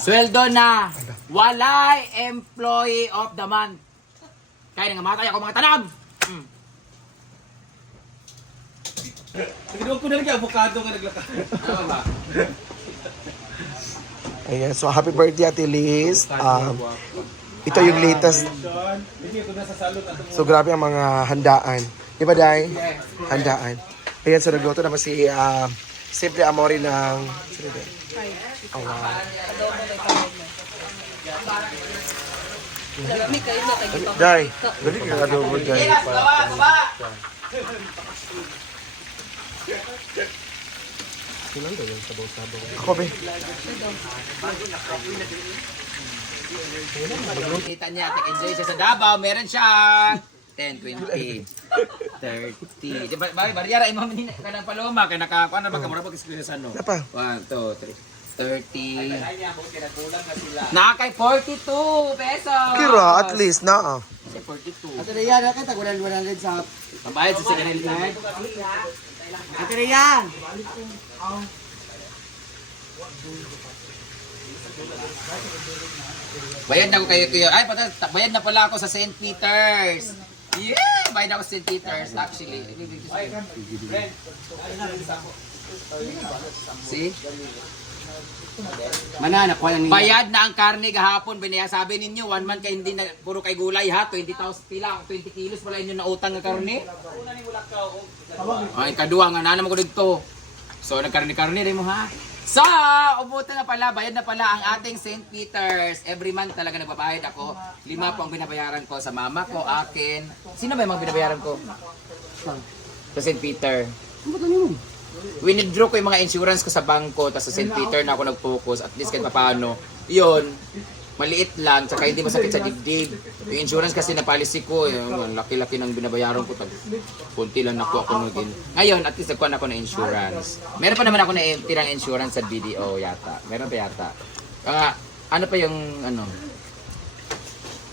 Sweldo na walay employee of the month. Kaya nga matay ako mga tanam. Nagdawag ko na lang yung avocado nga naglaka. Ano ba? Ayan, so happy birthday Ate Liz. Ito yung latest. So grabe ang mga handaan. Di ba, Day? Handaan. Ayan, so nagluto naman si Simple Amore ng... Sino ba? Oh, wow. Day, dali ka adobo, Day. Silang daw yung sabaw-sabaw. Ako, be. Kita niya, enjoy siya sa Davao. Meron siyang 10, 20, 30. Di ba, bariyara, imam ni kanang paloma. Kaya nakakuha na ba kamura pag-experience ano? Ano pa? 1, 2, 3. 30. Nakakay 42 pesos. Kira, at least na. Kasi 42. Ate Rian, nakita ko lang 100 sa... Pambayad sa second hand card. Ate Rian! Bayad na ako kayo. Ay, bayad na pala ako sa St. Peter's. Yeah! Bayad ako sa St. Peter's, actually. See? Mana, nakuha lang niya. Bayad na ang karne gahapon. Sabi ninyo, 1 month kay hindi na puro kay gulay ha. 20,000 pila, 20 kilos pala inyo na utang ng karne. Ay, kadua nga na naman ko dito. So, nagkarne-karne rin mo ha. So, umuto na pala, bayad na pala ang ating St. Peter's. Every month talaga nagbabayad ako. 5 po ang binabayaran ko sa mama ko, akin. Sino ba yung mga binabayaran ko? Sa St. Peter. Winidraw ko yung mga insurance ko sa bangko, tapos sa St. Peter na ako nag-focus, at least kahit paano. Yun, maliit lang, tsaka hindi masakit sa dibdib. Yung insurance kasi na policy ko, yung laki-laki ng binabayaran ko, kunti lang nakuha ko nung ngayon, at least nagkuha na ako ng insurance. Meron pa naman ako na tirang insurance sa BDO yata. Meron pa yata. Ano pa yung,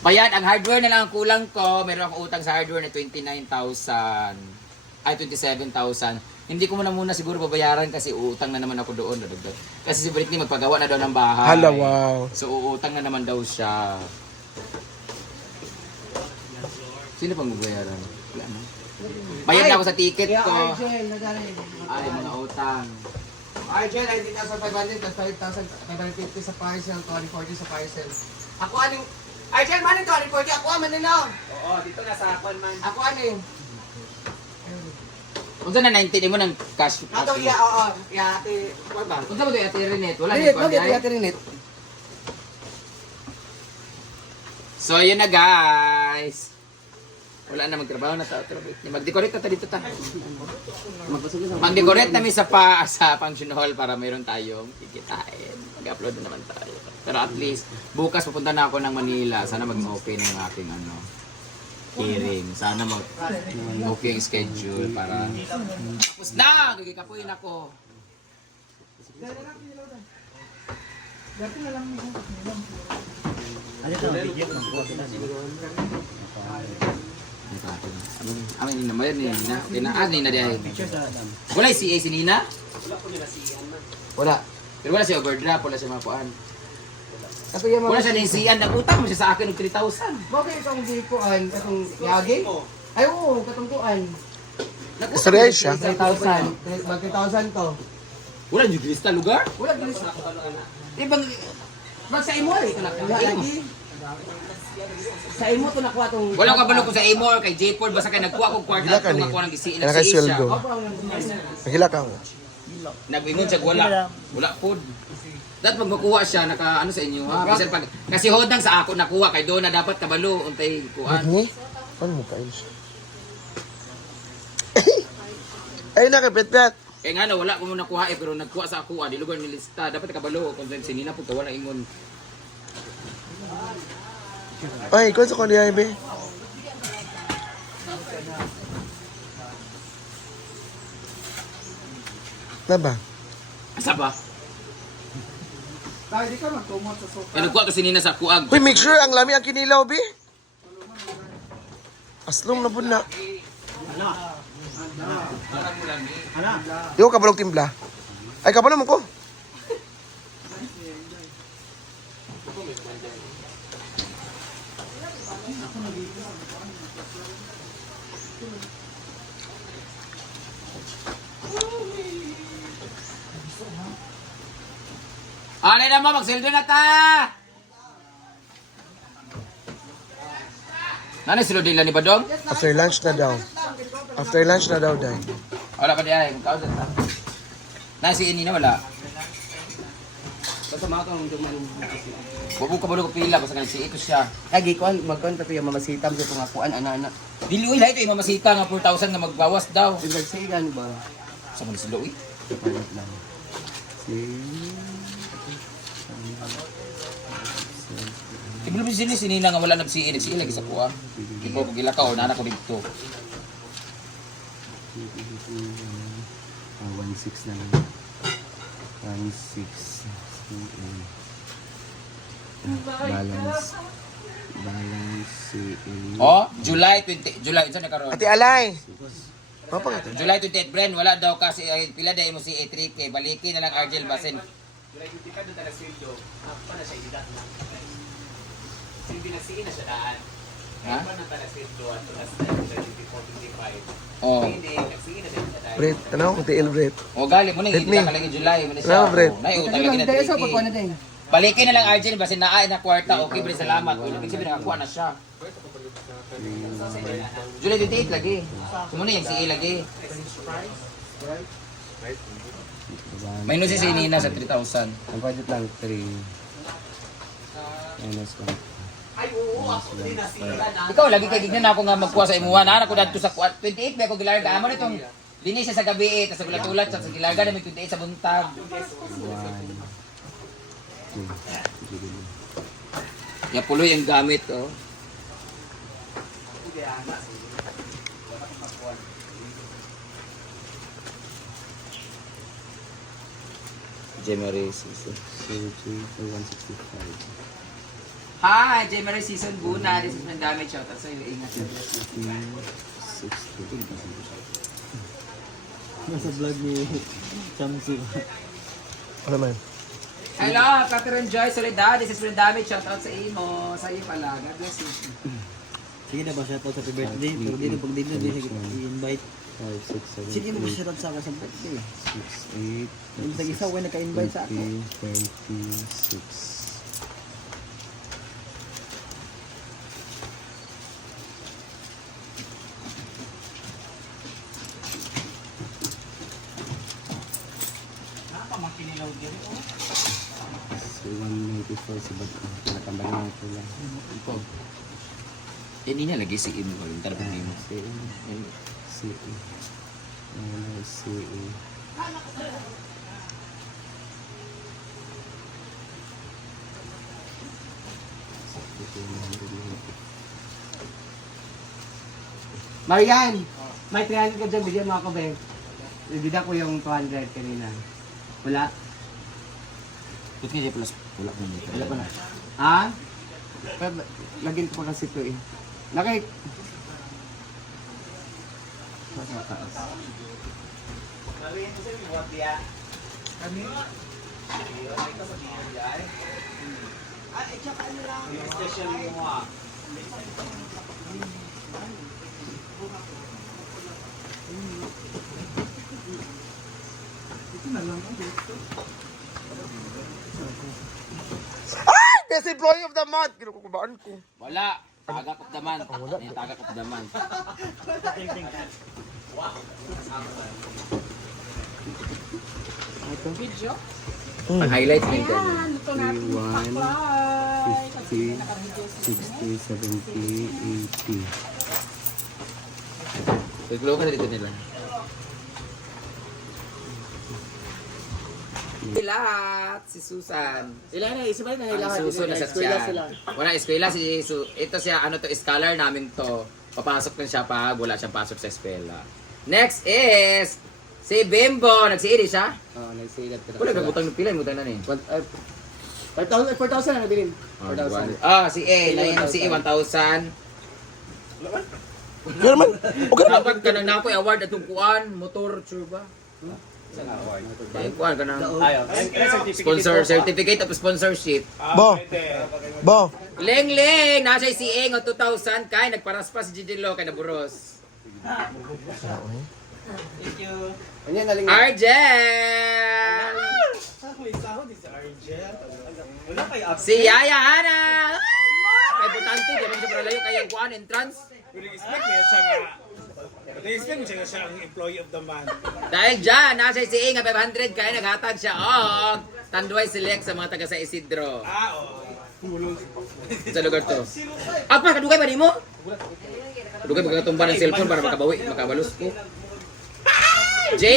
bayad, ang hardware na lang ang kulang ko. Meron akong utang sa hardware na 29,000. Ay, 27,000. Hindi ko muna siguro babayaran kasi uutang na naman ako doon. Kasi si Britney magpagawa na daw ng bahay. Hala, wow. So uutang na naman daw siya. Sino pang babayaran? Ano? Bayad na ako sa ticket ko. Argel, nadali. Ay, mga utang. Argel, 19,500 plus 5,550 sa parcel, 240 sa parcel. Ako aning... Argel, man yung 240? Ako man nila. Oo, dito na sa akon man. Ako aning... Unsa na 90 mo ng cash? Ato, iya, oo. Iya, ate... Kuha ba? Unsa ba ito Ate Renet? Wala Rinit, ni bakit ate Rinit? So yun na guys. Wala na magtrabaho na ta. Mag-decorate ta dito ta. Mag-decorate namin sa function hall para mayroon tayong kikitain. Mag-upload na naman tayo. Pero at least bukas pupunta na ako ng Manila. Sana maging okay na yung aking hearing. Sana okay yung schedule para tapos na! Gagikapuin ako. Amin ni naman yan Nina. Okay na. Nina diyan. Wala si CA si Nina? Wala. Pero wala si overdraft. Wala si mapuan. Wala siya nisiyan. Nag-utang mo siya sa akin ng 3,000. Bakit itong gikuan? Katong yagi? Ay, oo, katong kuan. Storya siya. 3,000. Mag 3,000 to. Wala yung lista lugar? Wala, gilis. Ibang... Bag sa imo eh. Wala lagi. Sa imo to nakuha tong... Wala ka balo ko sa imo or kay J-Ford. Basta kay nagkuha kong kwarta. Hila ka ni. Nakuha ng gisiin. Kaya kay sweldo. Opo, ang Naghila ka mo. Nag-ingon siya wala. Wala food. Dapat pag makuha siya, naka ano sa inyo ha? Bisan pag, kasi hodang sa ako nakuha kay doon na dapat kabalo untay kuan. Ni? Ano mo kayo siya? Ay, nakapit-pit. Kaya nga no, wala ko muna nakuha pero nagkuha sa ako di lugar ni lista. Dapat kabalo kung sinina po wala ingon. Ay, kung sa kundi ay, be. Na ba? Asa ba? Dahil di ka magtumot sa sofa. Kaya nagkuha to sinina sa kuag. Uy, make sure ang lami ang kinilaw, be. Aslong na po na. Yo, kabalog timpla. Ay, kabalo mo ko. Ano naman, magsildo na ta! Nani silo dila ni Badong? After lunch na daw. After lunch na daw, Day. Wala pa diya, kung kausan ta. Nasi ini na wala. Basta mga kang duman. Bubu ka ba ko pila basta kanang si ko siya. Lagi ko magkon pa yung mamasitam sa pangakuan ana-ana. Dili uy lahi to imamasika nga 4,000 nga magbawas daw. Pinagsigan ba? Sa man silo uy. Palit lang. Ibig mo sini sinina nga wala nagsiin, nagsiin lagi sa kuha. Di ko gila ka o nana ko dito. 1.6 na lang. 1.6. Balance. Oh, July 20, July isa na karon. Ate Alay! Papa ka. July 28 Bren, wala daw kasi pila dai mo si A3K, balikin na lang Argel Basin. July 20 ka doon na sweldo. Pa na siya idat na. Silbi na siya na siya daan. Ha? Pa na tala sweldo at tulas na July 24, 25. Oh. Hindi, nagsiin na siya daan. Brett, ano? TL Brett. O gali mo nang Let me. kita ka lagi July mo na siya. No, Brett. Nay utang lagi na 3K. Balikin na lang Argel Basin naa na kwarta. Okay, Brett, salamat. Uy, ibig sabihin nakakuha na siya. July 28 lagi. Sumuna yung CA lagi. Minus si Nina sa 3,000. Ang budget lang 3. Minus 1. Ay, oo, ako din nasira na. Ikaw lagi kay gignan ako nga magkuha sa imuha. Nana ko dadto sa 28 ba ako gilarga amo nitong dinis sa gabi tas gulat-ulat sa gilarga na may 28 sa buntag. 1. 2. Ya puloy ang gamit oh. Jemery season. 165. Hi, Jemery season Buna. This is my damage shout out sa iyo. Ingat sa 60. Nasa vlog ni Chamsi. Ano man? Hello, Catherine Joy Soledad. This is my damage shout out sa imo. Sa iyo pala. God bless you. Sige na ba shoutout sa birthday? Pero dito pag dito di i-invite. 5, 6, 7, Sige mo shoutout sa akin sa birthday. 6, 8, Yung tag-isa way naka-invite sa akin. 26. So, 194 sa ba't nakatambal na ito lang. Ito. Yan niya lagi si imo. Yung tarapin mo. CE. CE. Marian, may 300 ka dyan, bigyan mo ako, be. Bigyan ko yung 200 kanina. Wala? Ba't kaya plus wala ko nito? Wala pa na. Ha? Pero, lagyan ko pa kasi ito eh. Nakay... Sa taas. Ay! Best employee of the month! Kinukubaan ko. Wala. Tagak of the month. Yan, tagak of the month. Video? Highlight mo yung ganyan. 51, 50, 60, 70, 80. Naglo ka na dito nila. Lahat si Susan. Sila na, isa ba na Ang Suso na sa tiyan. Wala eskwela si Su. Ito siya, ano to, scholar namin to. Papasok na siya pag wala siyang pasok sa eskwela. Next is si Bimbo. Nagsiiri siya? Oh, nagsilat ko na. Wala kang utang ng pila, utang na ni. 4,000 na bilhin. Si A. Na si A 1,000. Kaya naman, okay naman. Dapat ka nang napoy award at kuan motor, sure ba? Kuha ka na. Ayaw. Sponsor, certificate of sponsorship. Bo. Bo. Leng Leng, nasa si Eng o 2,000 kay nagparaspas si Gidilo kay naburos. Thank you. Ano yan, naling Argel! Wala kay up. Si Yaya Hana! Kay Butante, di ba siya paralayo kay yung kuhan entrance? expect niya siya nga. Expect niya siya ang employee of the month. Dahil dyan, nasa si Eng 500 kay naghatag siya og Tanduay Select sa mga taga sa Isidro. Oo. Sa lugar to. Apa, kadugay ba ni mo? Kadugay ba katumba ng cellphone para makabawi, makabalos ko? J